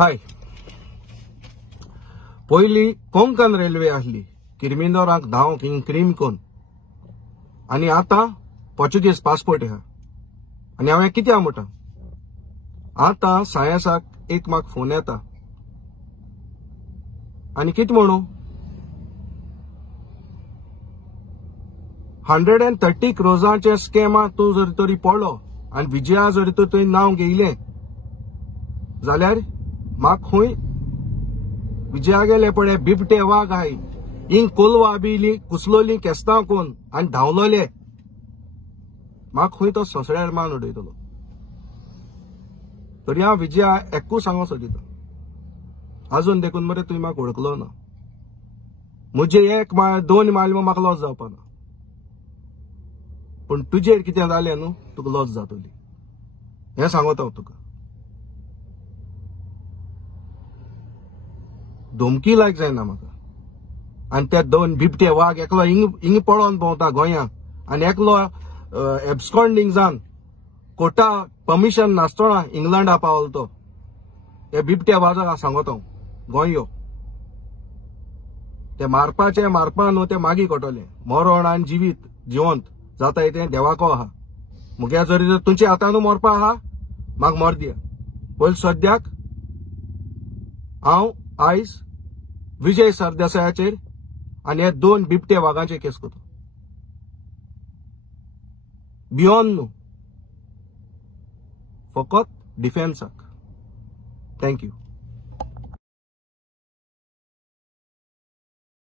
हाय, पयली कोंकण रेल्वे आसली किरमिंदोराक धांवक हिंग क्रीम कोन, आनी आता पोर्चुगीज पासपोर्ट आहा. आनी हांवें कितें म्हणटा, आता सायन्साक एक म्हाका फोन येता आनी कितें म्हणू 130 crores स्कॅमा तूं जर तरी पडलो आनी विजया जर तर तुवें नांव घेयलें जाल्यार म्हाका खंय विजया गेले पळय बिबटे वाघ हाय हिंग कोलवा बिली कुसलोली केस्तां कोन आनी धांवलोले, म्हाका खंय तो सोंसड्यार मान उडयतलो. तरी हांव विजया एकू सांगो सोदिता, अजून देखून मरे तुवें म्हाका वळखलो ना. म्हजे 1 मायल 2 मायल म्हाका लॉस जावपा ना, पूण तुजेर कितें जालें न्हू तुका लॉस जातली हें सांगता हांव तुका. धमकी लायक जायना म्हाका. आनी ते 2 बिबटे वाघ एकलो हिंग पळोवन भोंवता गोंयांत आनी एकलो एब्सकॉन्डिंग जावन कोर्टा परमिशन नासतना इंग्लंडा पावलो तो. ते बिबटे वाघाक सांगता हांव गोंय यो. ते मारपा न्हू ते मागी कोटोले. मरण आनी जिवंत जाता ते देवाको आहा. मुगे जरी तुमच्या हातान मरपा आहा म्हाका मोर दिया. पयली सद्याक हांव आयज विजय सरदेसायाचेर आनी हे 2 बिबटे वाघांचेर केस करता. बियॉन्ड न्हू, फकत डिफेन्साक. थँक्यू.